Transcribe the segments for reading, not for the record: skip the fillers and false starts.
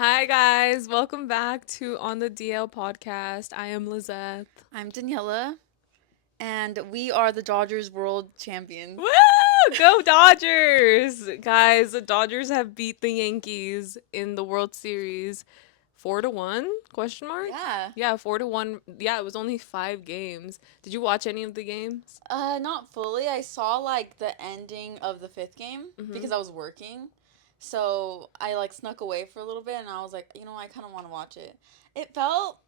Hi guys, welcome back to On the DL podcast. I am Lizeth. I'm Daniella, and we are the Dodgers World Champions. Woo! Go Dodgers! Guys, the Dodgers have beat the Yankees in the World Series 4-1? Question mark? Yeah. Yeah, 4-1. Yeah, it was only 5 games. Did you watch any of the games? Not fully. I saw like the ending of the fifth game Mhm. because I was working. So I like snuck away for a little bit and I was like, I kind of want to watch it. It felt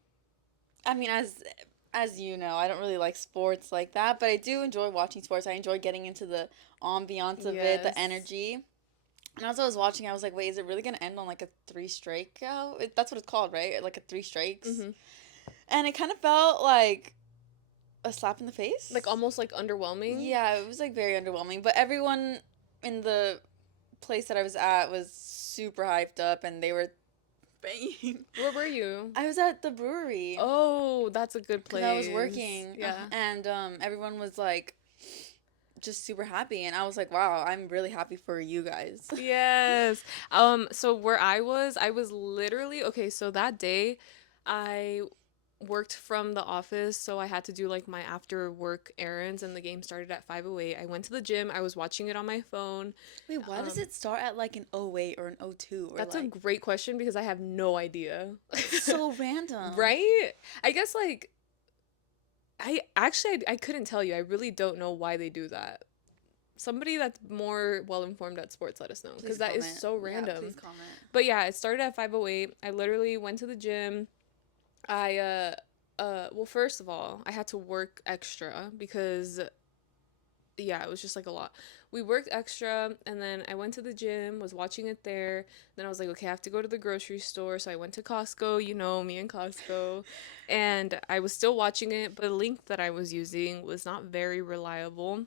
I mean as you know, I don't really like sports like that, but I do enjoy watching sports. I enjoy getting into the ambiance of it, the Yes. energy. And as I was watching, I was like, wait, is it really going to end on like a three strikeout? That's what it's called, right? Like a three strikes. Mhm. And it kind of felt like a slap in the Like face. almost like underwhelming. Yeah, it was like very underwhelming. But everyone in the place that I was at was super hyped up and they were banging. Where were you? I was at the brewery Oh, that's a good because I was place. working Yeah. and everyone was like just super happy. And I was like, wow, I'm really happy for you guys. Yes. So where I was literally okay, so that day I worked from the office, so I had to do like my after work errands and the game started at 5:08. I went to the gym. I was watching it on my phone. Wait, why does Um it start at like an 08 or an 02 or that's a like great question because I have no idea. it's so random. Right? I guess like I couldn't tell you. I really don't know why they do that. Somebody that's more well informed at sports, let us know because Please that is comment. so Yeah, please random. comment. But yeah, it started at 5:08. I literally went to the gym. I well, first of all, I had to work extra because yeah, it was just like a lot. We worked extra and then I went to the gym, was watching it there. Then I was like, okay, I have to go to the grocery store. So I went to Costco, you know, me and Costco. And I was still watching it, but the link that I was using was not very reliable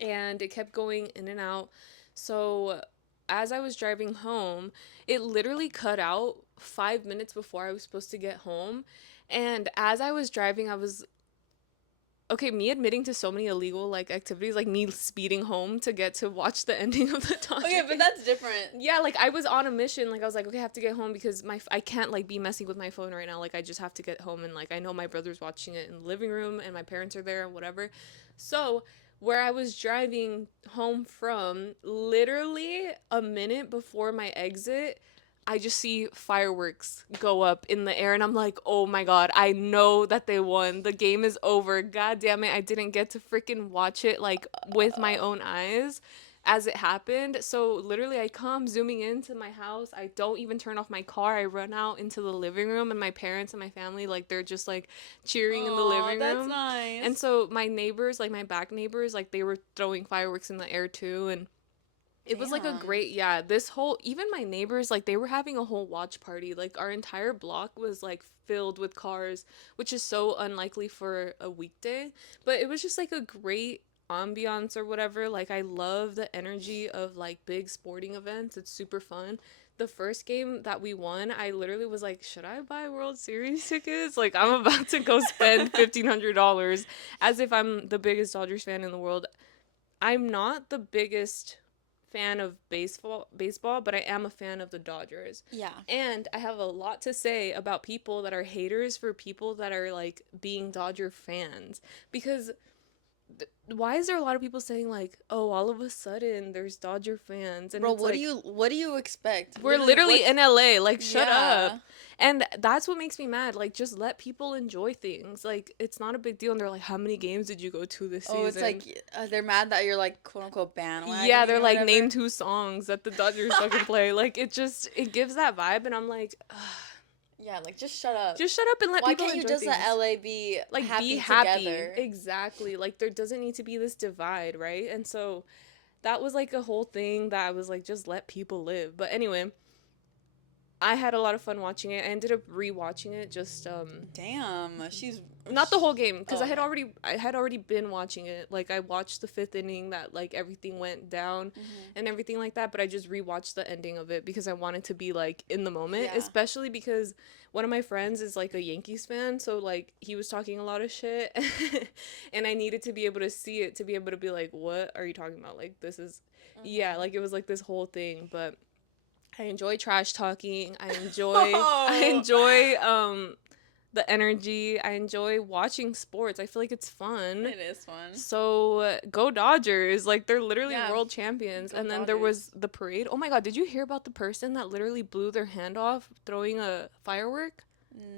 and it kept going in and out. So as I was driving home, it literally cut out 5 minutes before I was supposed to get home. And as I was driving, I was okay, me admitting to so many illegal like activities, like me speeding home to get to watch the ending of the Okay, Dodger but game. that's different. Yeah, like I was on a mission. Like I was like, okay, I have to get home because I can't like be messing with my phone right now. Like I just have to get home and like I know my brother's watching it in the living room and my parents are there and whatever. So where I was driving home from, literally a minute before my exit, I just see fireworks go up in the air and I'm like, "Oh my god, I know that they won. The game is over. God damn it. I didn't get to freaking watch it like with my own eyes." As it happened. So literally I come zooming into my house. I don't even turn off my car. I run out into the living room and my parents and my family like they're just like cheering in the Oh, living that's room. And nice. so my neighbors, like my back neighbors, like they were throwing fireworks in the air too and it was like a Damn. great, yeah, this whole even my neighbors like they were having a whole watch party. Like our entire block was like filled with cars, which is so unlikely for a weekday, but it was just like a great ambiance or whatever. Like I love the energy of like big sporting events. It's super fun. The first game that we won, I literally was like, should I buy World Series tickets? Like I'm about to go spend $1,500 as if I'm the biggest Dodgers fan in the world. I'm not the biggest fan of baseball, but I am a fan of the Dodgers. Yeah. And I have a lot to say about people that are haters for people that are like being Dodger fans because why is there a lot of people saying like, "Oh, all of a sudden there's Dodger fans." And Bro, it's like what do you expect? we're Literally literally what's in LA, like shut up. yeah. And that's what makes me mad. Like just let people enjoy things. Like it's not a big deal and they're like, "How many games did you go to this Oh, it's season?" like they're mad that you're like quote unquote Yeah, bandwagoning they're or like whatever. name two songs that the Dodgers fucking play. Like it gives that vibe and I'm like, ugh, Yeah, like just shut up. just shut up and let Why people can't you enjoy just let things. LA be Like be happy happy. together? Exactly. Like there doesn't need to be this divide, right? And so that was like a whole thing that I was like just let people live. But anyway, I had a lot of fun watching it. I ended up rewatching it just Damn, not the whole game because oh, okay. I had already been watching it. Like I watched the fifth inning that like everything went down Mhm. and everything like that, but I just rewatched the ending of it because I wanted to be like in the moment, Yeah. especially because one of my friends is like a Yankees fan, so like he was talking a lot of shit and I needed to be able to see it to be able to be like, what are you talking about? Like this is yeah, Mhm. like it was like this whole thing, but I enjoy trash talking. I Oh, enjoy the energy. I enjoy watching sports. I feel like it's fun. it is fun. So go Dodgers. Like they're literally Yeah, world champions. go And then there was Dodgers. the parade. Oh my god, did you hear about the person that literally blew their hand off throwing a firework?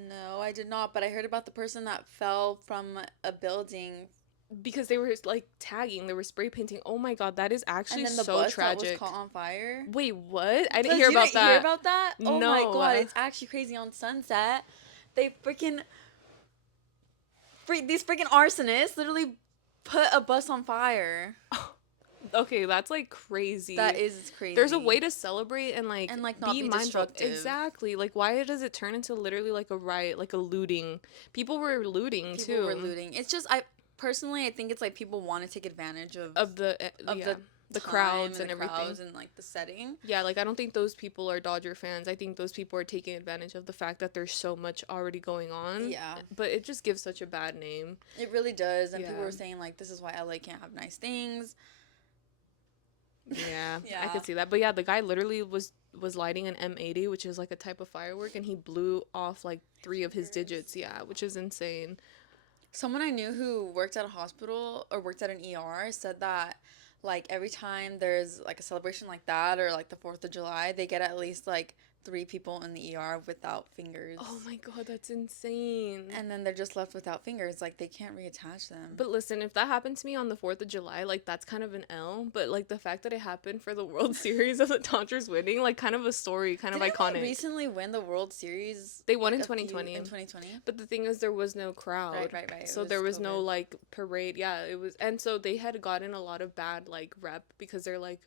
No, I did not, but I heard about the person that fell from a building Because they were like tagging, they were spray painting. Oh my god, that is and actually then the so bus that was tragic. caught on fire. Wait, what? I didn't Cause hear you about didn't hear that. about that? Oh my god, No. it's actually crazy. On Sunset, they freaking these freaking arsonists literally put a bus on fire. Okay, that's like That crazy. is There's a crazy. way to celebrate and And like like not be be mindful. destructive. Exactly. Like why does it turn into literally like a riot, like a looting? People were looting People were too looting. It's just I personally I think it's like people want to take advantage of the of yeah, the the time crowds and the and everything. crowds and like the setting. Yeah, like I don't think those people are Dodger fans. I think those people are taking advantage of the fact that there's so much already going on. Yeah. But it just gives such a bad name. It really does. And people Yeah. were saying like this is why LA can't have nice things. Yeah, I Yeah. could see that. But yeah, the guy literally was lighting an M80, which is like a type of firework, and he blew off like three of his digits. Yeah, which is insane. Someone I knew who worked at a hospital or worked at an ER said that like every time there's like a celebration like that or like the 4th of July, they get at least like 3 people in the ER without Oh fingers. my god, that's insane. And then they're just left without fingers. Like they can't reattach them. But listen, if that happened to me on the 4th of July, like that's kind of an L. But like the fact that it happened for the World Series of the Dodgers winning, like kind of a story, kind of Didn't they iconic. recently win the World Series They won like in a few 2020. in 2020? But the thing is, there was no crowd. Right. It So there was was no COVID. like parade. Yeah, it was. And so they had gotten a lot of bad like rep because they're like,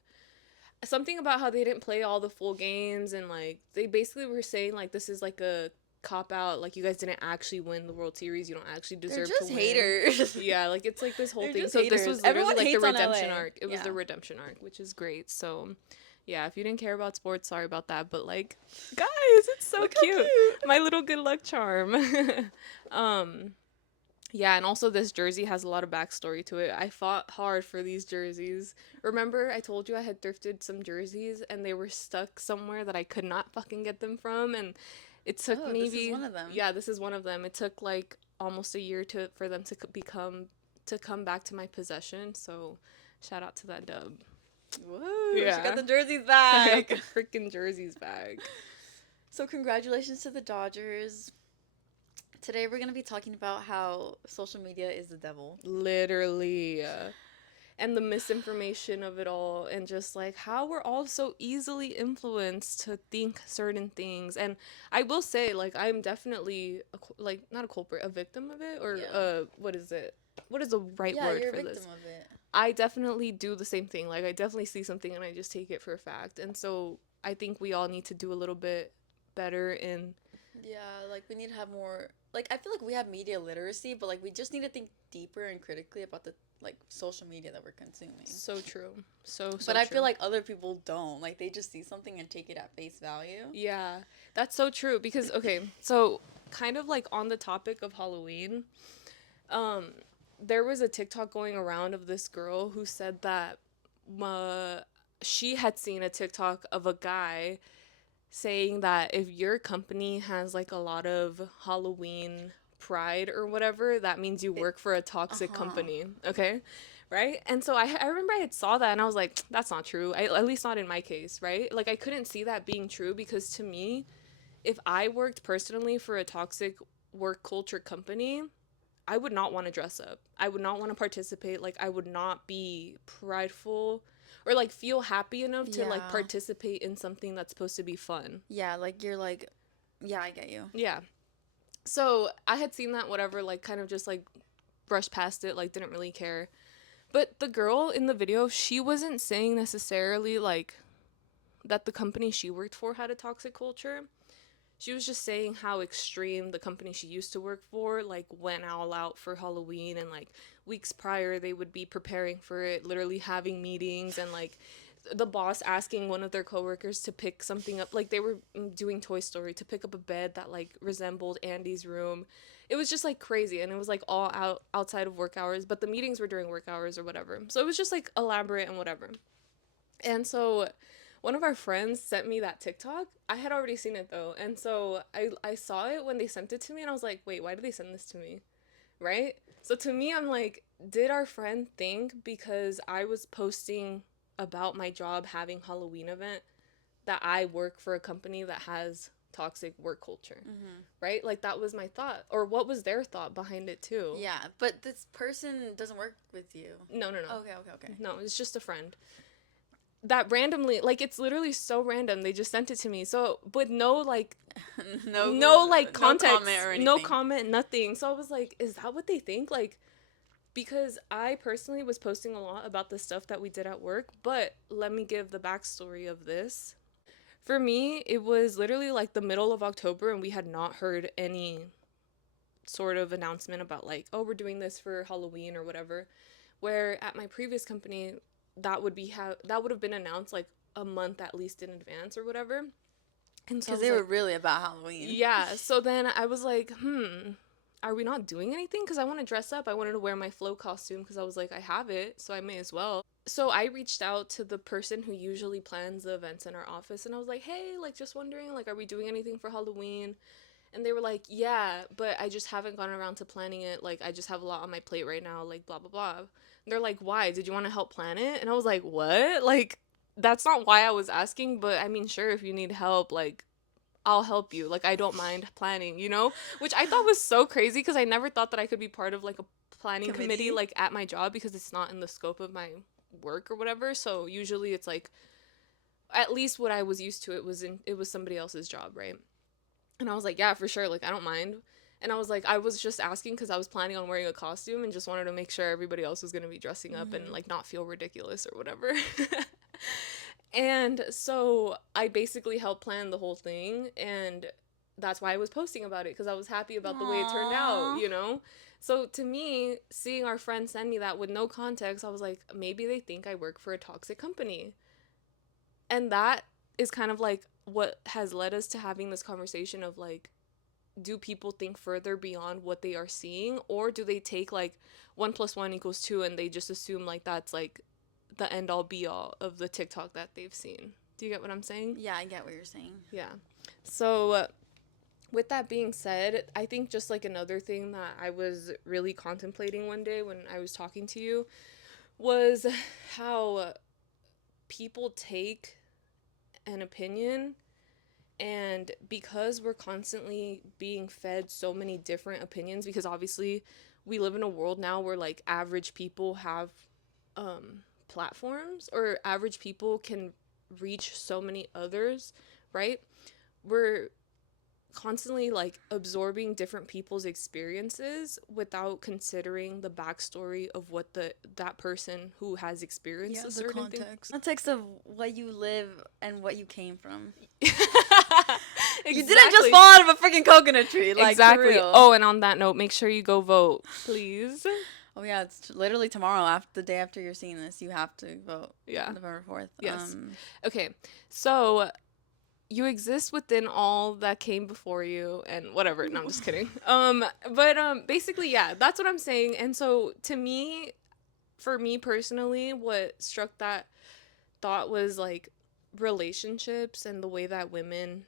something about how they didn't play all the full games and like they basically were saying like this is like a cop out, like you guys didn't actually win the World Series, you don't actually They're deserve to just win. haters. Yeah, like it's like this whole They're thing. just So this haters. was literally Everyone like the hates on redemption LA. arc. It was Yeah. the redemption arc, which is great. So yeah, if you didn't care about sports, sorry about that. But like, guys, it's so Look how cute. cute. My little good luck charm. um yeah, and also this jersey has a lot of backstory to it. I fought hard for these jerseys. Remember, I told you I had thrifted some jerseys and they were stuck somewhere that I could not fucking get them from, and it took Oh, this is maybe, one of them. yeah, this is one of them. It took like almost a year to for them to become to come back to my possession. So, shout out to that dub. Woo, she got Yeah. the jerseys I got the back. freaking jerseys back. So, congratulations to the Dodgers. Today, we're going to be talking about how social media is the devil. Literally. And the misinformation of it all, and just like how we're all so easily influenced to think certain things. And I will say, like, I'm definitely like not a culprit, a victim of it, or Yeah. what is it, what is the right Yeah, word you're a for victim this? of it. I definitely do the same thing. Like I definitely see something and I just take it for a fact. And so I think we all need to do a little bit better in. Yeah, like we need to have more. Like, I feel like we have media literacy, but like we just need to think deeper and critically about the like social media that we're consuming. So true. So But I true. feel like other people don't. Like, they just see something and take it at face value. Yeah, that's so true because okay, so kind of like on the topic of Halloween, um there was a TikTok going around of this girl who said that uh, she had seen a TikTok of a guy saying that if your company has like a lot of Halloween pride or whatever, that means you It, work for a toxic uh-huh. company. Okay. Right. And so I remember I had saw that and I was like, that's not true. At least not in my case. Right. Like I couldn't see that being true because to me, if I worked personally for a toxic work culture company, I would not want to dress up. I would not want to participate. Like I would not be prideful or like feel happy enough to like Yeah. participate in something that's supposed to be fun. Yeah, like you're like, yeah, I get you. Yeah. So I had seen that whatever, like kind of just like brushed past it, like didn't really care. But the girl in the video, she wasn't saying necessarily like that the company she worked for had a toxic culture. She was just saying how extreme the company she used to work for like went all out for Halloween, and like weeks prior they would be preparing for it, literally having meetings, and like the boss asking one of their coworkers to pick something up, like they were doing Toy Story, to pick up a bed that like resembled Andy's room. It was just like crazy, and it was like all outside of work hours, but the meetings were during work hours or whatever. So it was just like elaborate and whatever. And so one of our friends sent me that TikTok. I had already seen it though. And so I saw it when they sent it to me and I was like, wait, why did they send this to me? Right? So to me, I'm like, did our friend think because I was posting about my job having Halloween event that I work for a company that has toxic work culture? Mm-hmm. Right? Like that was my thought. Or what was their thought behind it too? Yeah, but this person doesn't work with you. No, no, no. Okay, okay, okay. No, it's just a friend that randomly, like, it's literally so random, they just sent it to me, so with no like, No, no like no comment context, or no anything. comment, nothing. So I was like, is that what they think? Like, because I personally was posting a lot about the stuff that we did at work, but let me give the backstory of this. For me, it was literally like the middle of October and we had not heard any sort of announcement about like, oh, we're doing this for Halloween or whatever. Where at my previous company, that would have been announced like a month at least in advance or whatever. And so I Because was they were like, really about Halloween. yeah. So then I was like, are we not doing anything? Because I want to dress up. I wanted to wear my flow costume because I was like, I have it, so I may as well. So I reached out to the person who usually plans the events in our office and I was like, hey, like, just wondering, like, are we doing anything for Halloween? And they were like, yeah, but I just haven't gone around to planning it. Like, I just have a lot on my plate right now, like, blah, blah, blah. And they're like, why? Did you want to help plan it? And I was like, what? Like, that's not why I was asking, but I mean, sure, if you need help, like, I'll help you. Like, I don't mind planning, you know? Which I thought was so crazy because I never thought that I could be part of, like, a planning committee, Committee? like, at my job because it's not in the scope of my work or whatever. So usually it's like, at least what I was used to, it was somebody else's job, right? And I was like, yeah, for sure. Like, I don't mind. And I was like, I was just asking because I was planning on wearing a costume and just wanted to make sure everybody else was going to be dressing up and Mm-hmm. like not feel ridiculous or whatever. And so I basically helped plan the whole thing. And that's why I was posting about it because I was happy about the way it turned out, Aww. you know? So to me, seeing our friend send me that with no context, I was like, maybe they think I work for a toxic company. And that is kind of like what has led us to having this conversation of like, do people think further beyond what they are seeing, or do they take like 1 + 1 = 2 and they just assume like that's like the end all be all of the TikTok that they've seen? Do you get what I'm saying? Yeah, I get what you're saying. Yeah. So with that being said, I think just like another thing that I was really contemplating one day when I was talking to you was how people take an opinion, and because we're constantly being fed so many different opinions, because obviously we live in a world now where like average people have platforms, or average people can reach so many others, right? We're constantly like absorbing different people's experiences without considering the backstory of what that person who has experienced Yeah, a the certain thing. context. Context of what you live and what you came from. You didn't just Exactly. fall out of a freaking coconut tree, like for Exactly. real. Oh, and on that note, make sure you go vote, please. Oh yeah, it's literally tomorrow. After the day after you're seeing this, you have to vote. Yeah. November 4th. Yes. Okay. So you exist within all that came before you and whatever. No, I'm just kidding. But basically, yeah, that's what I'm saying. And so to me, for me personally, what struck that thought was like relationships and the way that women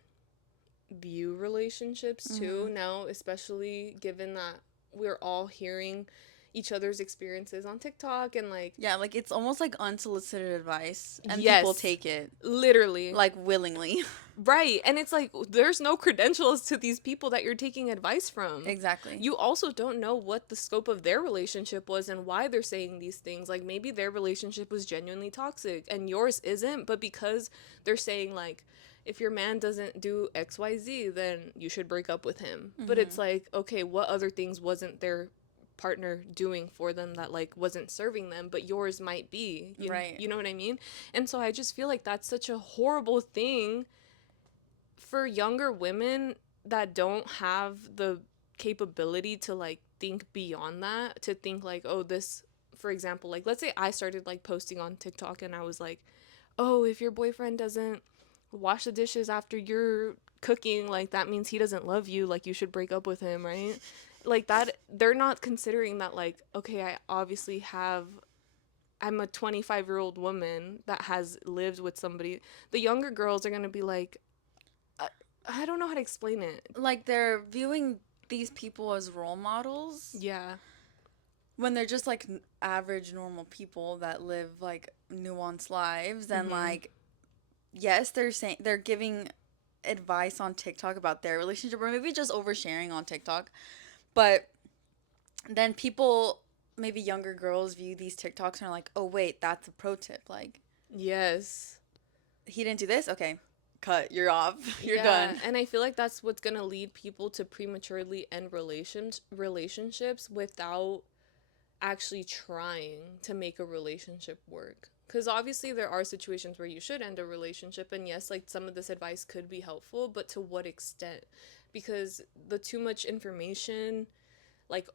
view relationships too Mm-hmm. now, especially given that we're all hearing each other's experiences on TikTok and like, Yeah, like it's almost like unsolicited advice, and people yes, take it literally. like willingly. Right. And it's like there's no credentials to these people that you're taking advice from. Exactly. You also don't know what the scope of their relationship was and why they're saying these things. Like maybe their relationship was genuinely toxic and yours isn't, but because they're saying like if your man doesn't do XYZ, then you should break up with him. But it's Mm-hmm. like, okay, what other things wasn't their partner doing for them that like wasn't serving them, but yours might be. Right. You know what I mean? And so I just feel like that's such a horrible thing for younger women that don't have the capability to like think beyond that, to think like, oh, this, for example, like let's say I started like posting on TikTok and I was like, oh, if your boyfriend doesn't wash the dishes after you're cooking, like that means he doesn't love you, like you should break up with him, right? Like that, they're not considering that like, okay, I obviously have I'm a 25-year-old woman that has lived with somebody. The younger girls are going to be like, I, I don't know how to explain it. Like they're viewing these people as role models Yeah. when they're just like average normal people that live like nuanced lives. And Mhm. like, yes, they're giving advice on TikTok about their relationship, or maybe just oversharing on TikTok. But then people, maybe younger girls, view these TikToks and are like, oh wait, that's a pro tip. Like, Yes. he didn't do this, okay, cut, you're off. You're Yeah, done. and I feel like that's what's going to lead people to prematurely end relationships without actually trying to make a relationship work. Because obviously, there are situations where you should end a relationship, and yes, like some of this advice could be helpful, but to what extent? Because the too much information, like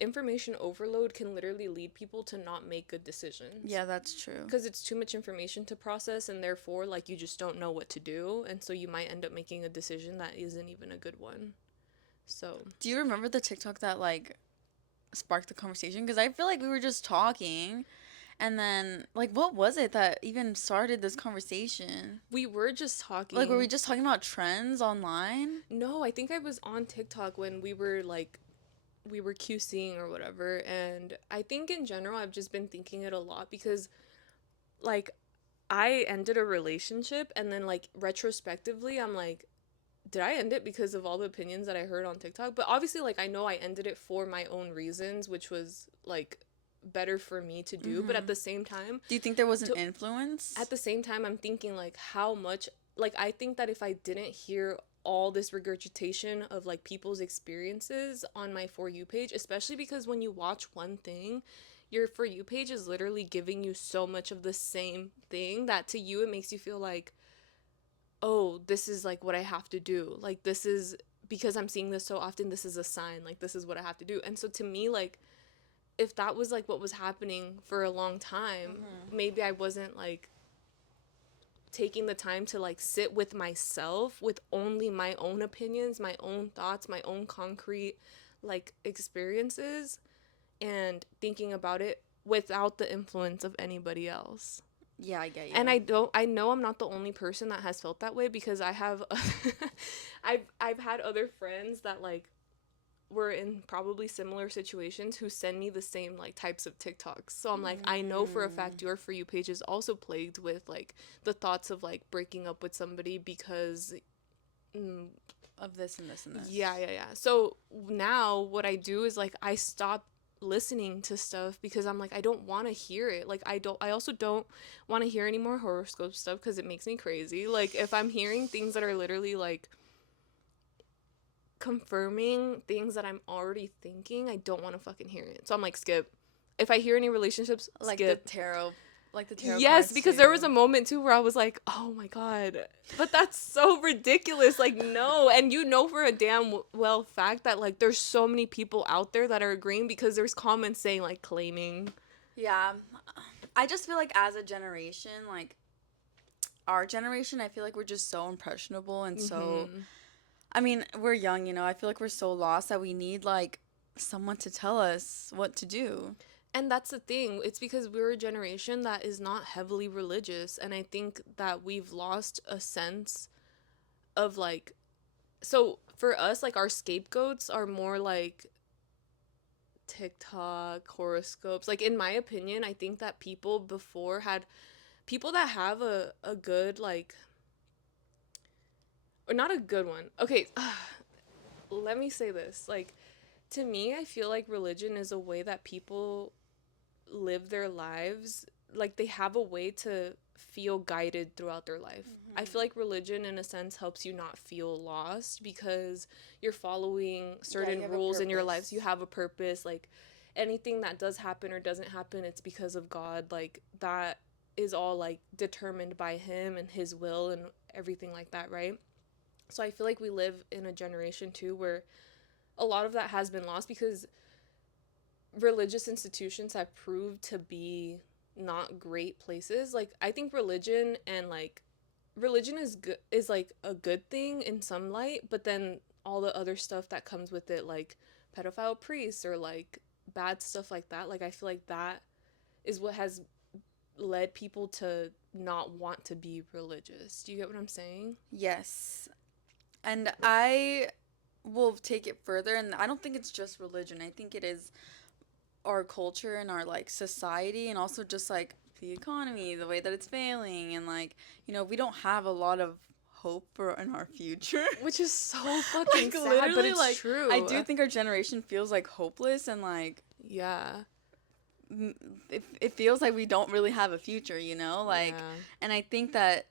information overload, can literally lead people to not make good decisions. Yeah, that's true. Because it's too much information to process, and therefore, like, you just don't know what to do, and so you might end up making a decision that isn't even a good one. So, Do you remember the TikTok that like sparked the conversation? Because I feel like we were just talking, and then like, what was it that even started this conversation? we were just Like, were we talking. just talking about trends online? No, I think I was on TikTok when we were QCing or whatever, and I think in general I've just been thinking it a lot because like I ended a relationship, and then like retrospectively I'm like, did I end it because of all the opinions that I heard on TikTok? But obviously, like, I know I ended it for my own reasons, which was like better for me to do. But Mm-hmm. at the same time, Do you think there was an to influence? at the same time, I'm thinking like how much, like, I think that if I didn't hear all this regurgitation of like people's experiences on my For You page, especially because when you watch one thing, your For You page is literally giving you so much of the same thing that to you it makes you feel like, oh, this is like what I have to do. Like, this is because I'm seeing this so often, this is a sign. Like, this is what I have to do. And so to me, like, if that was like what was happening for a long time, Mm-hmm. maybe I wasn't like taking the time to like sit with myself with only my own opinions, my own thoughts, my own concrete like experiences, and thinking about it without the influence of anybody else. Yeah, I get And you. I know I'm not the only person that has felt that way because I have I've had other friends that like were in probably similar situations who send me the same like types of TikToks. So I'm like, I know for a Mm. fact your For You page is also plagued with like the thoughts of like breaking up with somebody because mm, Of this and this and yeah, this. yeah, yeah. So now what I do is like I stop listening to stuff because I'm like I don't want to hear it. Like I also don't want to hear any more horoscope stuff because it makes me crazy. Like if I'm hearing things that are literally like confirming things that I'm already thinking, I don't want to fucking hear it. So I'm like skip. If I hear any relationships, Like the skip. tarot, like the tarot Yes, cards because there was too. a moment too where I was like, "Oh my god." But that's so ridiculous. Like no, and you know for a damn well fact that like there's so many people out there that are agreeing because there's comments saying like claiming. Yeah. I just feel like as a generation, like our generation, I feel like we're just so impressionable and so, Mhm. I mean, we're young, you know. I feel like we're so lost that we need like someone to tell us what to do. And that's the thing. It's because we're a generation that is not heavily religious, and I think that we've lost a sense of like, so for us like our scapegoats are more like TikTok, horoscopes. Like in my opinion, I think that people before had people that have a good like, or not a good one. Okay, let me say this. Like to me, I feel like religion is a way that people live their lives. Like they have a way to feel guided throughout their life. I feel Mm-hmm. like religion in a sense helps you not feel lost because you're following Yeah, you certain have a rules in your lives. You purpose. have a purpose. Like anything that does happen or doesn't happen, it's because of God. Like that is all like determined by him and his will and everything like that, right? So I feel like we live in a generation too where a lot of that has been lost because religious institutions have proved to be not great places. Like I think religion and like religion is good, is like a good thing in some light, but then all the other stuff that comes with it, like pedophile priests or like bad stuff like that, like I feel like that is what has led people to not want to be religious. Do you get what I'm saying? Yes. And I will take it further, and I don't think it's just religion. I think it is our culture and our like society, and also just like the economy, the way that it's failing, and like, we don't have a lot of hope for in our future. Which is so fucking Like sad, but literally, it's like I true. do think our generation feels like hopeless, and like Yeah. it feels like we don't really have a future, like, Yeah. and I think that,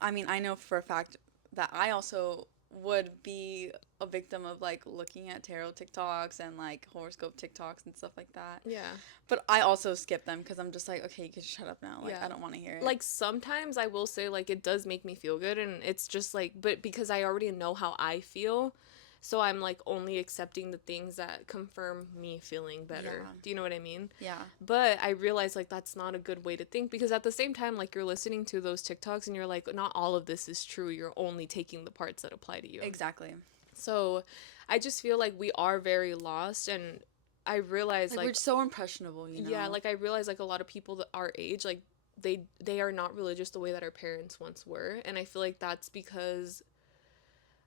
I mean, I know for a fact that I also would be a victim of like looking at tarot TikToks and like horoscope TikToks and stuff like that. Yeah. But I also skip them because I'm just like, okay, you can shut up now. Like, Yeah. I don't want to hear it. Like sometimes I will say like it does make me feel good, and it's just like, but because I already know how I feel, so I'm like only accepting the things that confirm me feeling better. Yeah. Do you know what I mean? Yeah. But I realize like that's not a good way to think, because at the same time like you're listening to those TikToks and you're like, not all of this is true. You're only taking the parts that apply to you. Exactly. So I just feel like we are very lost, and I realize Like, we're like, so impressionable. yeah, like I realize like a lot of people that our age, like they are not religious the way that our parents once were, and I feel like that's because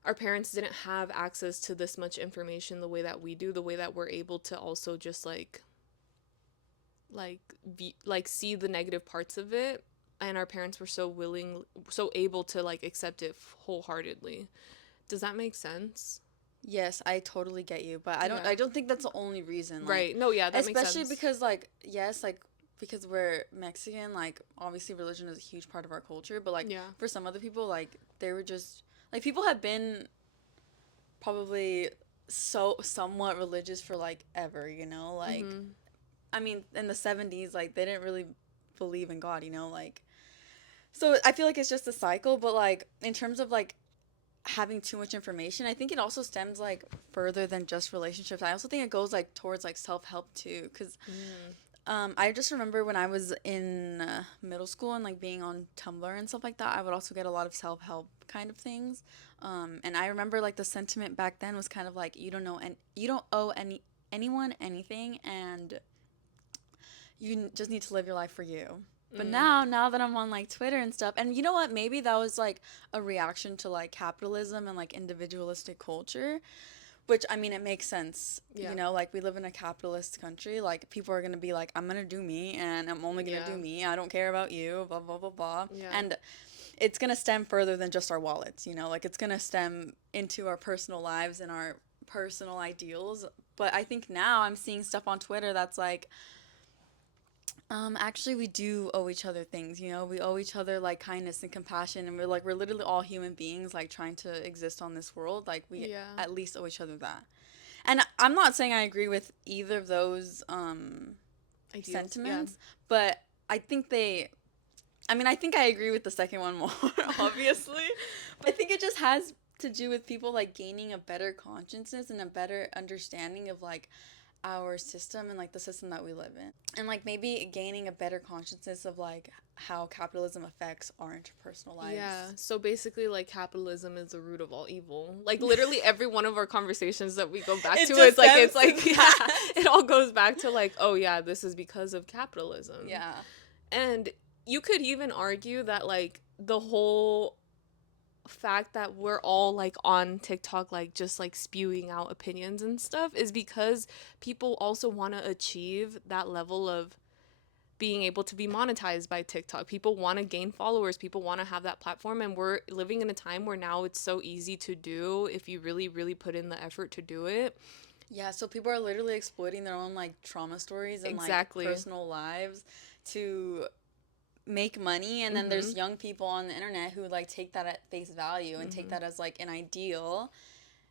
our parents didn't have access to this much information the way that we do, the way that we're able to also just like like see the negative parts of it, and our parents were so willing, so able to like accept it wholeheartedly. Does that make sense? Yes, I totally get you, but I don't Yeah. I don't think that's the only reason. Like, Right. No, yeah, that makes especially sense. because like, yes, like because we're Mexican, like obviously religion is a huge part of our culture, but like Yeah. for some other people, like they were just like, people have been probably so somewhat religious for like ever. Like, Mhm. I mean, in the 70s, like they didn't really believe in God. Like, so I feel like it's just a cycle, but like in terms of like having too much information, I think it also stems like further than just relationships. I also think it goes like towards like self-help too, because Mhm. I just remember when I was in middle school and like being on Tumblr and stuff like that, I would also get a lot of self-help kind of things. And I remember like the sentiment back then was kind of like, you don't know, and you don't owe anyone anything, and just need to live your life for you. But Mm. now that I'm on like Twitter and stuff, and you know what? Maybe that was like a reaction to like capitalism and like individualistic culture, which, I mean, it makes sense. Yeah. Like we live in a capitalist country. Like people are gonna be like, I'm gonna do me, and I'm only gonna Yeah. do me. I don't care about you. Blah blah blah blah. Yeah. And it's gonna stem further than just our wallets. Like it's gonna stem into our personal lives and our personal ideals. But I think now I'm seeing stuff on Twitter that's like, actually, we do owe each other things. We owe each other like kindness and compassion, and we're literally all human beings, like trying to exist on this world. Like, we Yeah. at least owe each other that. And I'm not saying I agree with either of those Ideals. Yeah. sentiments, but I think they. I mean, I think I agree with the second one more, obviously. But I think it just has to do with people like gaining a better consciousness and a better understanding of like our system and like the system that we live in, and like maybe gaining a better consciousness of like how capitalism affects our interpersonal Yeah. lives. So basically, like, capitalism is the root of all evil. Like, literally every one of our conversations that we go back It to, just it's stems like, to yeah, that. it all goes back to like, oh yeah, this is because of capitalism. Yeah. And you could even argue that like the whole fact that we're all like on TikTok, like just like spewing out opinions and stuff, is because people also want to achieve that level of being able to be monetized by TikTok. People want to gain followers, people want to have that platform, and we're living in a time where now it's so easy to do if you really really put in the effort to do it. Yeah, so people are literally exploiting their own like trauma stories and like Exactly. personal lives to make money, and then there's Mhm. young people on the internet who like take that at face value and take Mhm. that as like an ideal,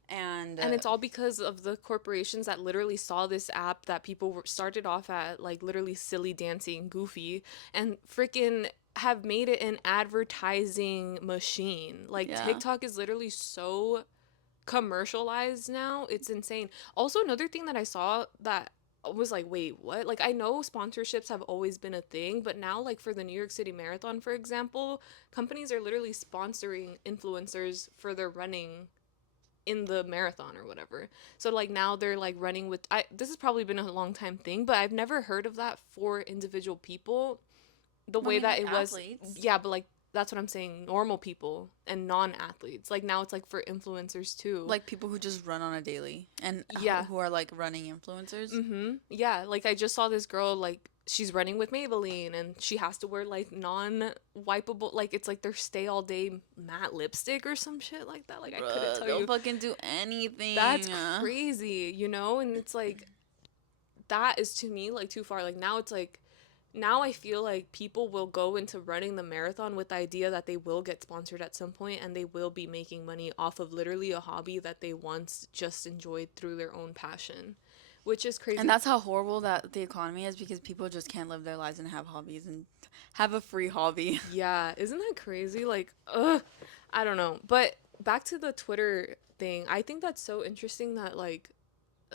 and And it's all because of the corporations that literally saw this app that people started off at like literally silly dancing goofy, and freaking have made it an advertising machine. Like yeah. TikTok is literally so commercialized now. It's insane. Also, another thing that I saw that was like, wait, what? Like, I know sponsorships have always been a thing, but now, like, for the New York City Marathon, for example, companies are literally sponsoring influencers for their running in the marathon or whatever. So like now they're like running with I this has probably been a long time thing, but I've never heard of that for individual people the I way mean, that like it was. athletes, Yeah, but like that's what I'm saying, normal people and non-athletes. Like now it's like for influencers too. like people who just run on a daily and Yeah. who are like running influencers. Yeah, like I just saw this girl like she's running with Maybelline and she has to wear like non-wipeable like it's like their stay all day matte lipstick or some shit like that. Like I couldn't Bruh, tell they'll you. fucking do That's anything. crazy, you know? And it's like that is to me like too far. Like now it's like now I feel like people will go into running the marathon with the idea that they will get sponsored at some point and they will be making money off of literally a hobby that they once just enjoyed through their own passion, which is And crazy. that's how horrible that the economy is because people just can't live their lives and have hobbies and have a free hobby. Yeah, isn't that crazy? Like, ugh, I don't know. But back to the Twitter thing, I think that's so interesting that like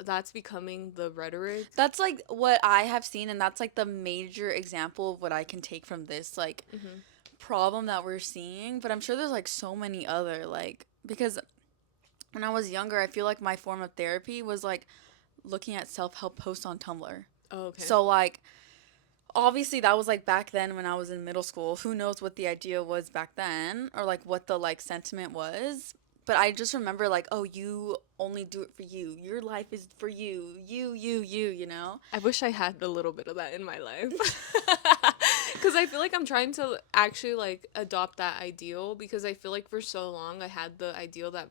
that's becoming the rhetoric. That's like what I have seen, and that's like the major example of what I can take from this like Mm-hmm. problem that we're seeing. But I'm sure there's like so many other like because when I was younger, I feel like my form of therapy was like looking at self help posts on Tumblr. Oh, okay. So like obviously that was like back then when I was in middle school. Who knows what the idea was back then or like what the like sentiment was. But I just remember like, oh, you only do it for you. Your life is for you. You know? I wish I had a little bit of that in my life. Cuz I feel like I'm trying to actually like adopt that ideal because I feel like for so long I had the ideal that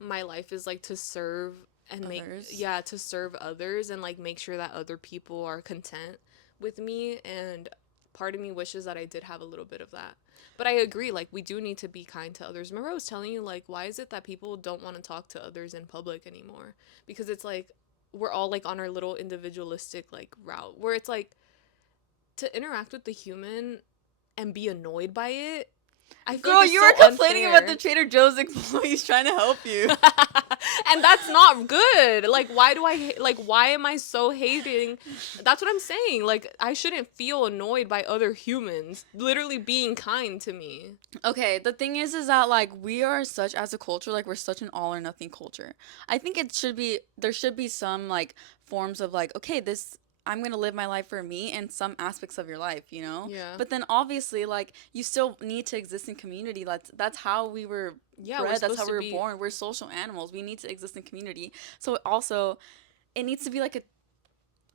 my life is like to serve and make Others. yeah, to serve others and like make sure that other people are content with me, and part of me wishes that I did have a little bit of that. But I agree, like we do need to be kind to others. Remember I was telling you like why is it that people don't want to talk to others in public anymore? Because it's like we're all like on our little individualistic like route where it's like to interact with the human and be annoyed by it. I feel like Girl, it's you so were complaining about the unfair. Trader Joe's employees trying to help you. And that's not good. Like why do like why am I so hating? That's what I'm saying. Like I shouldn't feel annoyed by other humans literally being kind to me. Okay, the thing is that like we are such as a culture, like we're such an all or nothing culture. I think it should be there should be some like forms of like, okay, this I'm gonna live my life for me and some aspects of your life, you know? Yeah. But then obviously like you still need to exist in community. That's how we were Yeah, we're bred, that's how supposed we to were be born. We're social animals. We need to exist in community. So also it needs to be like a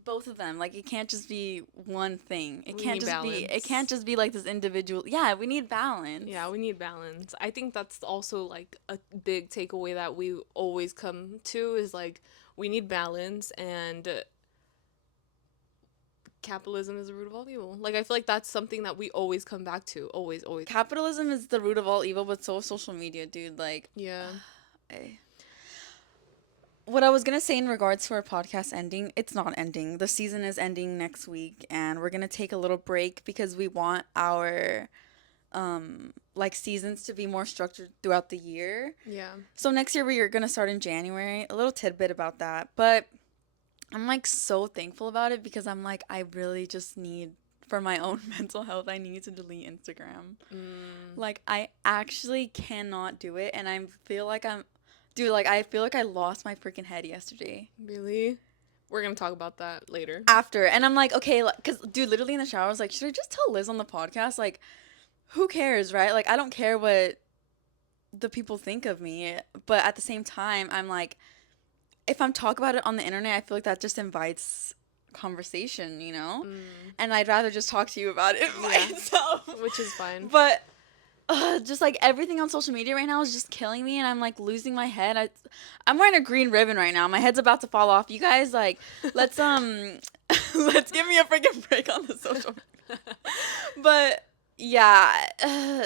both of them. Like it can't just be one thing. It we can't need just be it can't balance. just be like this individual. Yeah, we need balance. Yeah, we need balance. I think that's also like a big takeaway that we always come to is like we need balance, and capitalism is the root of all evil. Like I feel like that's something that we always come back to. Always, always. Capitalism is the root of all evil, but so is social media, dude. Like, Yeah. I, what I was gonna say in regards to our podcast ending, it's not ending. The season is ending next week, and we're gonna take a little break because we want our like seasons to be more structured throughout the year. Yeah. So next year we are gonna start in January. A little tidbit about that, but I'm like so thankful about it because I'm like I really just need for my own mental health. I need to delete Instagram. Mm, Like I actually cannot do it, and I feel like I'm, dude. Like I feel like I lost my freaking head yesterday. really? We're gonna talk about that later. After, and I'm like, okay, like, cause dude, literally in the shower, I was like, should I just tell Liz on the podcast? Like, who cares, right? Like, I don't care what the people think of me, but at the same time, I'm like, if I'm talk about it on the internet, I feel like that just invites conversation, you know? Mm, And I'd rather just talk to you about it yeah, myself. which is fine. But just like everything on social media right now is just killing me, and I'm like losing my head. I'm wearing a green ribbon right now. My head's about to fall off. You guys, like, let's let's give me a freaking break on the social. But yeah,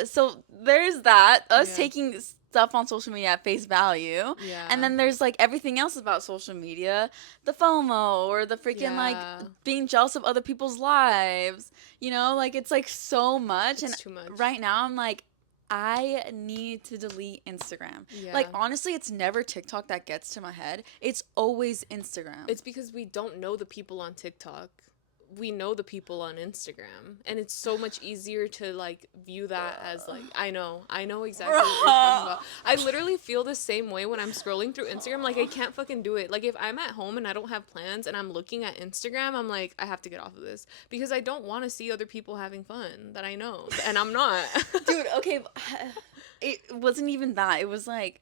so there's that us Yeah. taking stuff on social media at face value, and Yeah. then there's like everything else about social media, the FOMO or the freaking like Yeah. being jealous of other people's lives. You know, like it's like so much, and It's too much. right now I'm like I need to delete Instagram. Like Yeah. honestly, it's never TikTok that gets to my head. It's always Instagram. It's because we don't know the people on TikTok. we know the people on Instagram, and it's so much easier to like view that as like I know exactly what you're talking about. I literally feel the same way when I'm scrolling through Instagram. Like I can't fucking do it. Like if I'm at home and I don't have plans and I'm looking at Instagram, I'm like I have to get off of this because I don't want to see other people having fun that I know and I'm not. Dude, okay, it wasn't even that. It was like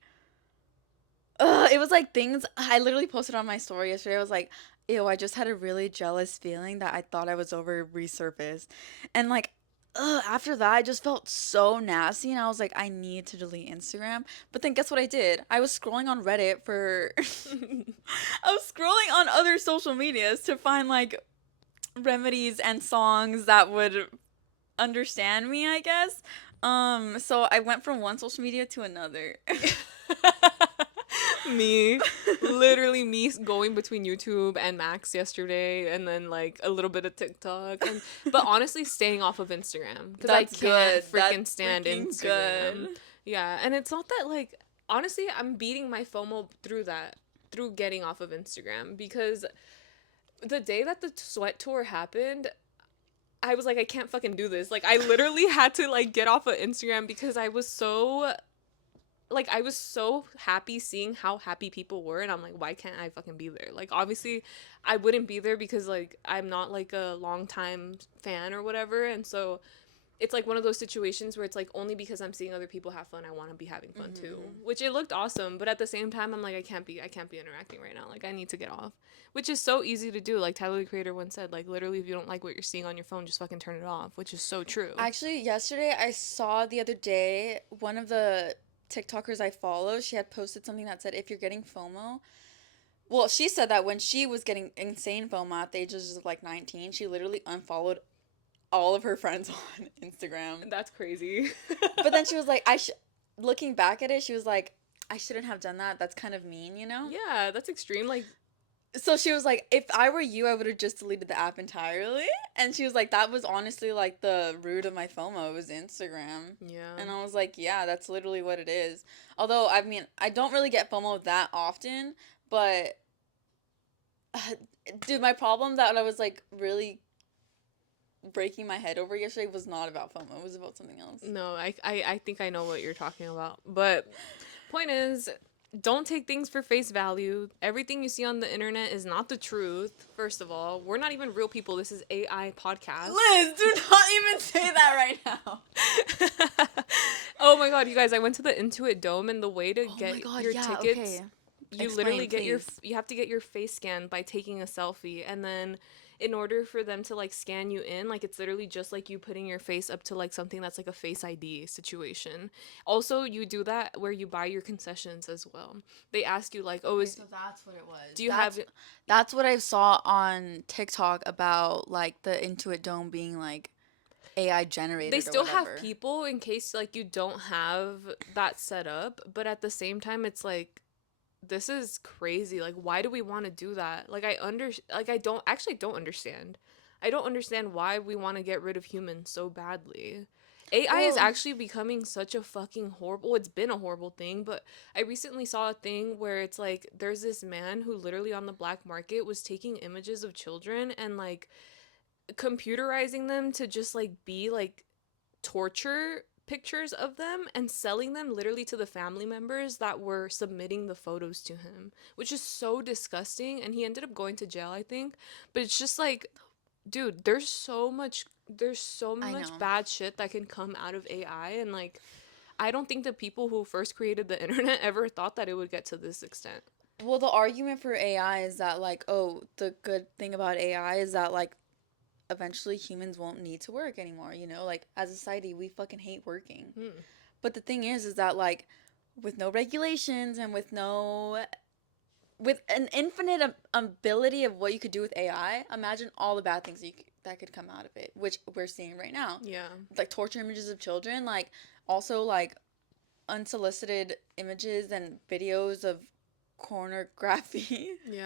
things I literally posted on my story yesterday. I was like, ew, I just had a really jealous feeling that I thought I was over resurfaced. And like, after that, I just felt so nasty. And I was like, I need to delete Instagram. But then guess what I did? I was scrolling on Reddit for. I was scrolling on other social medias to find like remedies and songs that would understand me, I guess. So I went from one social media to another. Me, literally me going between YouTube and Max yesterday and then like a little bit of TikTok and but honestly staying off of Instagram because I That's can't good. freaking That's stand freaking Instagram. good. Yeah, and it's not that like honestly I'm beating my FOMO through that through getting off of Instagram because the day that the sweat tour happened I was like I can't fucking do this. Like I literally had to like get off of Instagram because I was so happy seeing how happy people were and I'm like why can't I fucking be there? Like obviously I wouldn't be there because like I'm not like a long time fan or whatever and so it's like one of those situations where it's like only because I'm seeing other people have fun I want to be having fun too, Mm-hmm. which it looked awesome, but at the same time I'm like I can't be interacting right now. Like I need to get off, which is so easy to do. Like Tyler the Creator once said, like literally if you don't like what you're seeing on your phone, just fucking turn it off, which is so true. Actually, yesterday I saw the other day one of the TikTokers I follow, she had posted something that said if you're getting FOMO. Well, she said that when she was getting insane FOMO at the ages of like 19, she literally unfollowed all of her friends on Instagram. That's crazy. But then she was like, looking back at it, she was like, I shouldn't have done that. That's kind of mean, you know? Yeah, that's extreme. Like So she was like, if I were you, I would have just deleted the app entirely. And she was like, that was honestly like the root of my FOMO was Instagram. yeah. And I was like, yeah, that's literally what it is. Although, I mean, I don't really get FOMO that often, but dude, my problem that I was like really breaking my head over yesterday was not about FOMO. It was about something else. No, I think I know what you're talking about. But point is, don't take things for face value. Everything you see on the internet is not the truth. First of all, we're not even real people. This is AI podcast. Liz, do not even say that right now. Oh my god, you guys, I went to the Intuit Dome and the way to Oh my get god, your yeah, tickets, okay. you literally Explain, get your please. you have to get your face scanned by taking a selfie and then in order for them to like scan you in, like it's literally just like you putting your face up to like something that's like a face ID situation. Also, you do that where you buy your concessions as well. They ask you like, "Oh, Okay, is so that's what it was. do you have That's what I saw on TikTok about like the Intuit Dome being like AI they generated or still have whatever. people in case like you don't have that set up, but at the same time it's like this is crazy. Like why do we want to do that? Like I don't understand. I don't understand why we want to get rid of humans so badly. AI is Well, actually becoming such a fucking horrible, it's been a horrible thing, but I recently saw a thing where it's like there's this man who literally on the black market was taking images of children and like computerizing them to just like be like torture pictures of them and selling them literally to the family members that were submitting the photos to him, which is so disgusting. And he ended up going to jail, I think. But it's just like, dude, there's so I much know. bad shit that can come out of AI. And like, I don't think the people who first created the internet ever thought that it would get to this extent. Well, the argument for AI is that like, oh, the good thing about AI is that like eventually humans won't need to work anymore, you know? Like as a society, we fucking hate working. Hmm. But the thing is that like with no regulations and with an infinite ability of what you could do with AI, imagine all the bad things that could come out of it, which we're seeing right now. Yeah. Like torture images of children, like also like unsolicited images and videos of pornography Yeah.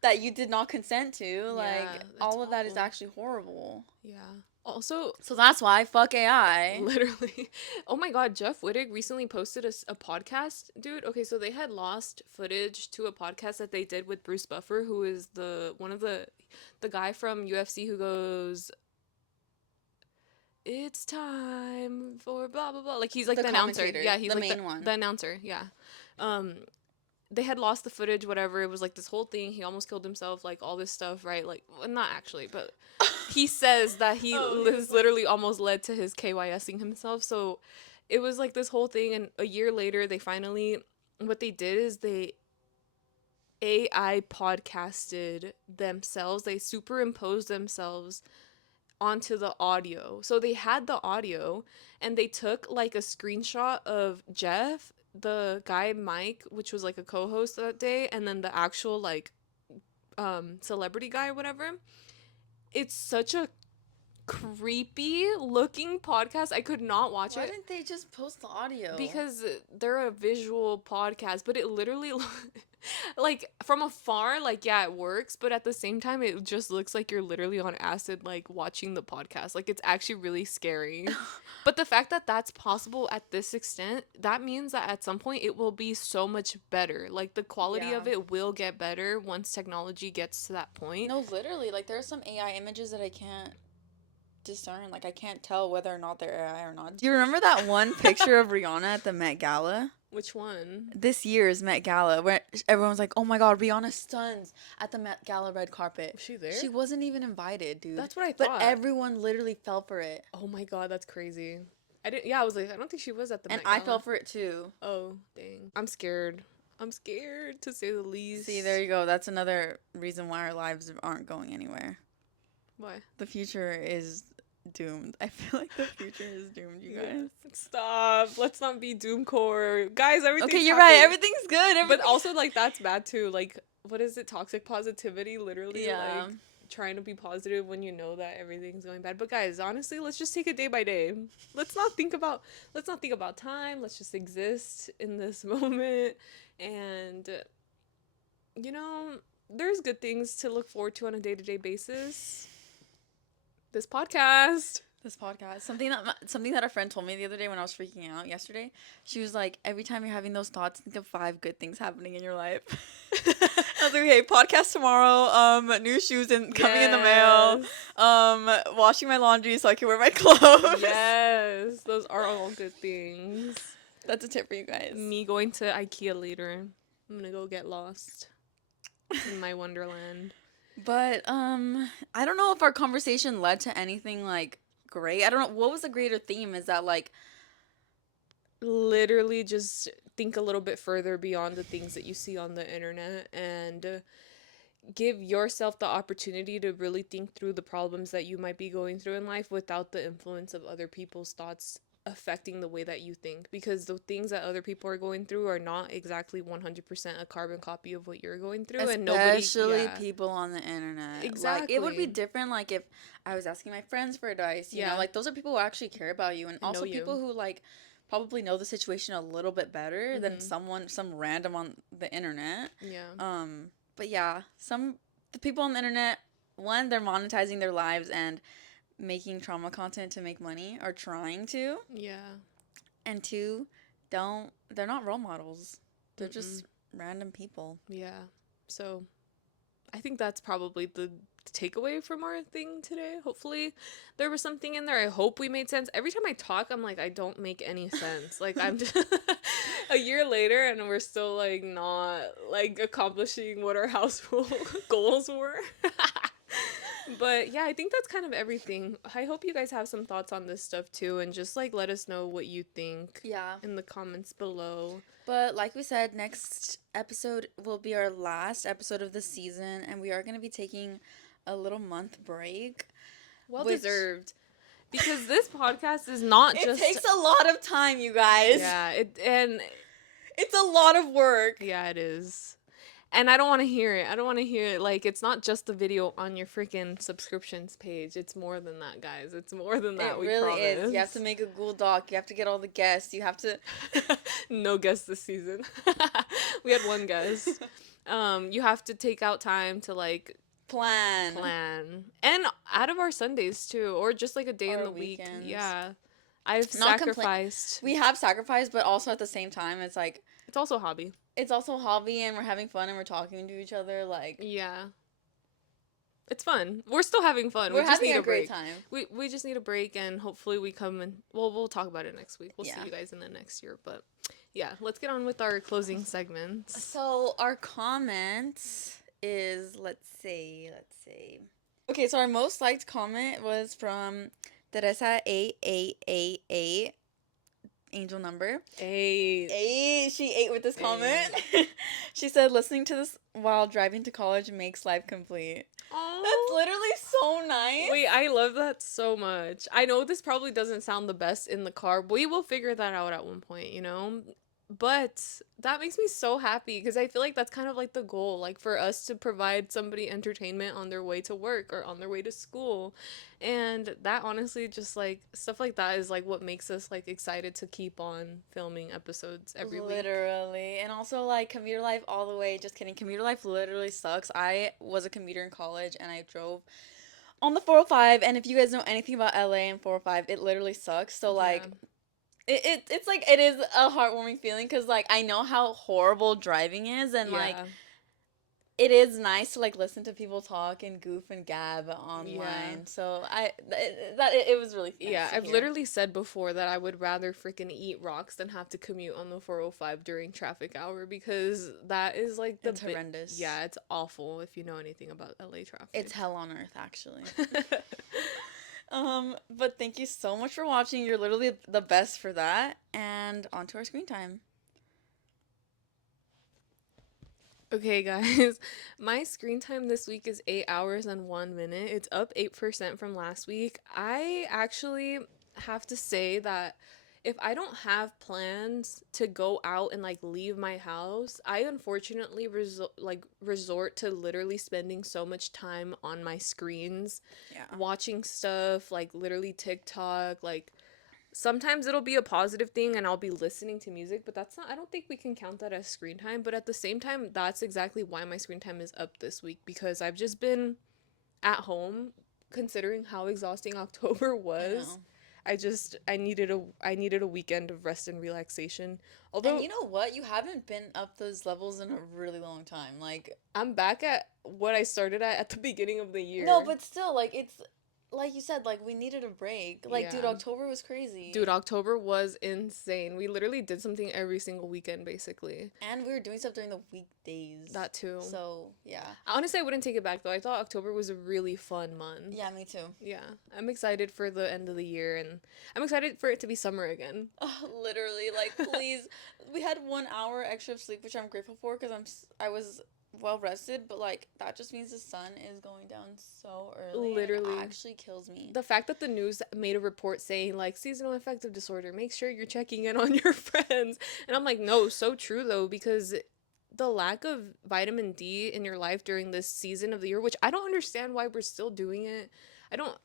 that you did not consent to. Yeah. Like It's all of that is awful. actually horrible. Yeah. Also, So that's why fuck AI. literally. Oh my god, Jeff Wittig recently posted a podcast, dude. Okay, so they had lost footage to a podcast that they did with Bruce Buffer, who is the one of the guy from UFC who goes, "It's time for blah blah blah." Like he's like The the announcer. commentator, Yeah, he's the like main the one. announcer. Yeah. Um they had lost the footage, whatever. It was like this whole thing. He almost killed himself, like all this stuff, right? Like, well, not actually, but he says that he Oh, he was like, literally almost led to his KYSing himself. So it was like this whole thing. And a year later, they finally, what they did is they AI podcasted themselves. They superimposed themselves onto the audio. So they had the audio and they took like a screenshot of Jeff, the guy Mike, which was like a co-host that day, and then the actual like celebrity guy or whatever. It's such a creepy looking podcast. I could not watch why it didn't they just post the audio? because they're a visual podcast, but it literally like from afar, like yeah, it works, but at the same time it just looks like you're literally on acid like watching the podcast. Like it's actually really scary. But the fact that that's possible at this extent, that means that at some point it will be so much better. Like the quality Yeah. of it will get better once technology gets to that point. No, literally, like there are some AI images that I can't discern. Like I can't tell whether or not they're AI or not. Do you remember that one picture of Rihanna at the Met Gala? Which one? This year's Met Gala, where everyone's like, "Oh my God, Rihanna stuns at the Met Gala red carpet." Was she there? She wasn't even invited, dude. That's what I But thought. everyone literally fell for it, Oh my god, that's crazy. I didn't. Yeah, I was like, I don't think she was at the and Met I Gala. fell for it too. Oh dang, I'm scared. I'm scared to say the least. See, there you go. That's another reason why our lives aren't going anywhere. Why? The future is doomed. I feel like the future is doomed, you guys. Stop. Let's not be doomcore, guys. Everything's Okay, you're happy. right. Everything's good. But also, like, that's bad too. Like, what is it? Toxic positivity. Literally, yeah. like trying to be positive when you know that everything's going bad. But guys, honestly, let's just take it day by day. Let's not think about. Let's not think about time. Let's just exist in this moment, and you know, there's good things to look forward to on a day-to-day basis. This podcast. This podcast, something that a friend told me the other day when I was freaking out yesterday. She was like, every time you're having those thoughts, think of 5 good things happening in your life. I was like, hey, podcast tomorrow. New shoes coming in the mail. Washing my laundry so I can wear my clothes. Yes, those are all good things. That's a tip for you guys. Me going to IKEA later. I'm gonna go get lost in my wonderland. But I don't know if our conversation led to anything like great. I don't know what was the greater theme. Is that like Literally, just think a little bit further beyond the things that you see on the internet and give yourself the opportunity to really think through the problems that you might be going through in life without the influence of other people's thoughts affecting the way that you think, because the things that other people are going through are not exactly 100% a carbon copy of what you're going through, and nobody, especially yeah, people on the internet. exactly, Like it would be different like if I was asking my friends for advice, you yeah, know, like those are people who actually care about you, and know also you. people who like probably know the situation a little bit better than some random on the internet. Yeah. But yeah, the people on the internet, one, they're monetizing their lives and making trauma content to make money, or trying to. Yeah. And two, they're not role models. They're just random people. Yeah. So I think that's probably the takeaway from our thing today. Hopefully there was something in there. I hope we made sense. Every time I talk, I'm like, I don't make any sense. Like I'm just a year later and we're still like not like accomplishing what our household goals were. But yeah, I think that's kind of everything. I hope you guys have some thoughts on this stuff too, and just like let us know what you think Yeah. in the comments below. But like we said, next episode will be our last episode of the season, and we are going to be taking a little month break. Well Which- deserved. Because this podcast is not just, It takes a lot of time, you guys. yeah, It's a lot of work. yeah, it is. And I don't want to hear it. I don't want to hear it. Like, it's not just the video on your freaking subscriptions page. It's more than that, guys. It's more than that. It We really promise. is. You have to make a Google Doc. You have to get all the guests. You have to. No guests this season. We had one guest. You have to take out time to like Plan plan. And out of our Sundays too, or just like a day in our the week. weekends. Yeah. I've Not complain. sacrificed. We have sacrificed, but also at the same time, it's like It's also a hobby. it's also a hobby, and we're having fun, and we're talking to each other. Like Yeah. It's fun. We're still having fun. We we're just having need a a great break. time. We just need a break, and hopefully we come and well, we'll talk about it next week. We'll see Yeah. you guys in the next year, but yeah, let's get on with our closing segments. So our comment is let's see. Okay, so our most liked comment was from Teresa 8888 angel number. Hey, She ate with this comment. hey. She said listening to this while driving to college makes life complete. That's Oh. literally so nice. Wait, I love that so much. I know this probably doesn't sound the best in the car. We will figure that out at one point, you know? But that makes me so happy because I feel like that's kind of like the goal, like for us to provide somebody entertainment on their way to work or on their way to school. And that honestly just like stuff like that is like what makes us like excited to keep on filming episodes every week. Literally. And also like commuter life all the way. Just kidding. Commuter life literally sucks. I was a commuter in college and I drove on the 405, and if you guys know anything about LA and 405, it literally sucks. So Yeah. like it's like it is a heartwarming feeling cuz like I know how horrible driving is, and like Yeah. it is nice to like listen to people talk and goof and gab Yeah. online. So it was really nice Yeah, to I've hear. literally said before that I would rather freaking eat rocks than have to commute on the 405 during traffic hour because that is like the It's bit. horrendous. Yeah, it's awful if you know anything about LA It's traffic. hell on earth actually. But thank you so much for watching. You're literally the best for that. And on to our screen time. Okay, guys, my screen time this week is 8 hours and 1 minute. It's up 8% from last week. I actually have to say that if I don't have plans to go out and like leave my house, I unfortunately resort to literally spending so much time on my screens, Yeah. watching stuff like literally TikTok, like sometimes it'll be a positive thing and I'll be listening to music, but that's not, I don't think we can count that as screen time. But at the same time, that's exactly why my screen time is up this week because I've just been at home considering how exhausting October I was. know. I needed a weekend of rest and relaxation. And Although you know what? You haven't been up those levels in a really long time. Like, I'm back at what I started at the beginning of the no, year. but still, like, it's like you said, like, we needed a break. Like, dude, Yeah. October was crazy. Dude, October was insane. We literally did something every single weekend basically. And we were doing stuff during the weekdays. That too. So, yeah. Honestly, I wouldn't take it back though. I thought October was a really fun month. Yeah, me too. Yeah, I'm excited for the end of the year and I'm excited for it to be summer again. Literally, like, please. We had 1 hour extra of sleep, which I'm grateful for because I was well rested, but like that just means the sun is going down so early, and it Literally. actually kills me. The fact that the news made a report saying like seasonal affective disorder, make sure you're checking in on your friends. And I'm like, no, so true though, because the lack of vitamin D in your life during this season of the year, which I don't understand why we're still doing it. I don't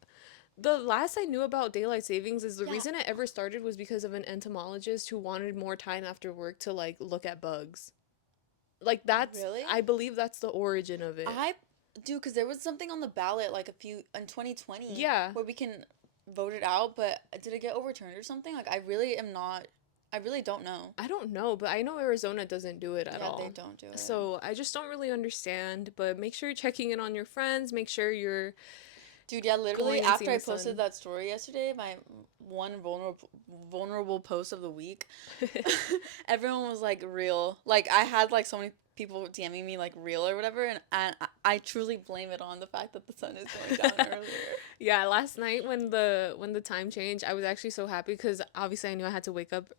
The last I knew about daylight savings is the Yeah. reason it ever started was because of an entomologist who wanted more time after work to like look at bugs. Like that's Really? I believe that's the origin of it. I do because there was something on the ballot like a few in 2020 Yeah. where we can vote it out, but did it get overturned or something? Like I really am not. I really don't know. I don't know, but I know Arizona doesn't do it at Yeah, they all. don't do it. So I just don't really understand. But make sure you're checking in on your friends. Make sure you're Dude, yeah, literally going and after seeing I the posted sun. that story yesterday, my one vulnerable post of the week, everyone was like real. Like I had like so many people DMing me like real or whatever, and I truly blame it on the fact that the sun is going down earlier. Yeah, last night when the time changed, I was actually so happy because obviously I knew I had to wake up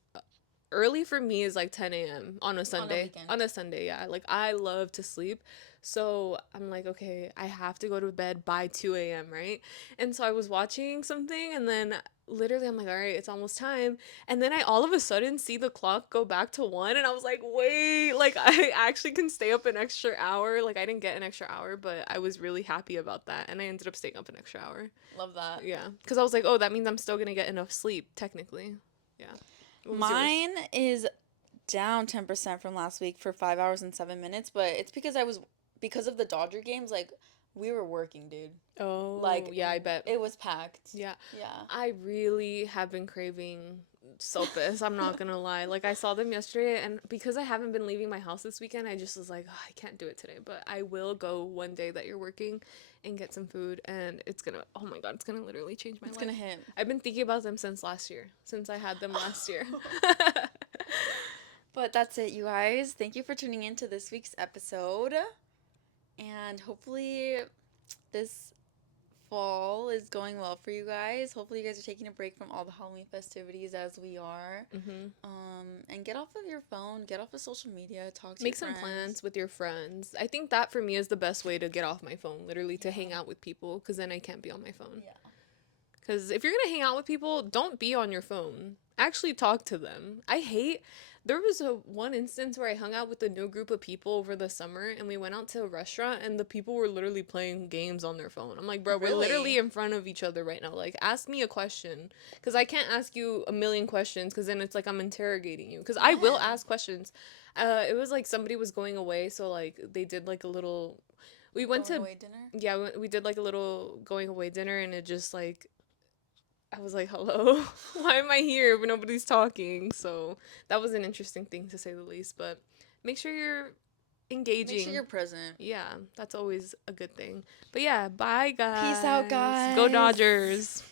early for me is like 10 a.m. on a On a Sunday. weekend. On a Sunday, yeah. Like I love to sleep. So I'm like, okay, I have to go to bed by 2 a.m., right? And so I was watching something and then literally I'm like, all right, it's almost time. And then I all of a sudden see the clock go back to 1 and I was like, wait, like I actually can stay up an extra hour. Like I didn't get an extra hour, but I was really happy about that. And I ended up staying up an extra hour. Love that. Yeah. Because I was like, oh, that means I'm still going to get enough sleep, technically. Yeah. What was yours? Mine is down 10% from last week for 5 hours and 7 minutes, but it's because I was because of the Dodger games. Like we were working, dude. Oh, Like yeah, I bet. it was packed. Yeah. Yeah. I really have been craving sopes. I'm not gonna lie. Like I saw them yesterday, and because I haven't been leaving my house this weekend, I just was like, "Oh, I can't do it today." But I will go one day that you're working and get some food, and it's gonna. Oh my god, it's gonna literally change my It's gonna life. hit. I've been thinking about them since last year, since I had them last year. But that's it, you guys. Thank you for tuning in to this week's episode. And hopefully, this fall is going well for you guys. Hopefully, you guys are taking a break from all the Halloween festivities as we are. Mhm. And get off of your phone, get off of social media, talk to your Make some friends. plans with your friends. I think that for me is the best way to get off my phone, literally to hang Yeah. out with people, because then I can't be on my phone. Yeah. Because if you're gonna hang out with people, don't be on your phone. Actually, talk to them. I hate. There was a one instance where I hung out with a new group of people over the summer, and we went out to a restaurant, and the people were literally playing games on their phone. I'm like, bro, we're literally Really? in front of each other right now. Like, ask me a question, because I can't ask you a million questions, because then it's like I'm interrogating you. Because I will Yeah. ask questions. It was like somebody was going away, so like they did like a little. We went Going to, away dinner? yeah, we did like a little going away dinner, and it just like I was like, hello, why am I here when nobody's talking? So that was an interesting thing to say the least. But make sure you're Make sure engaging. you're present. Yeah, that's always a good thing. But yeah, bye Peace out, guys. Go guys. Dodgers.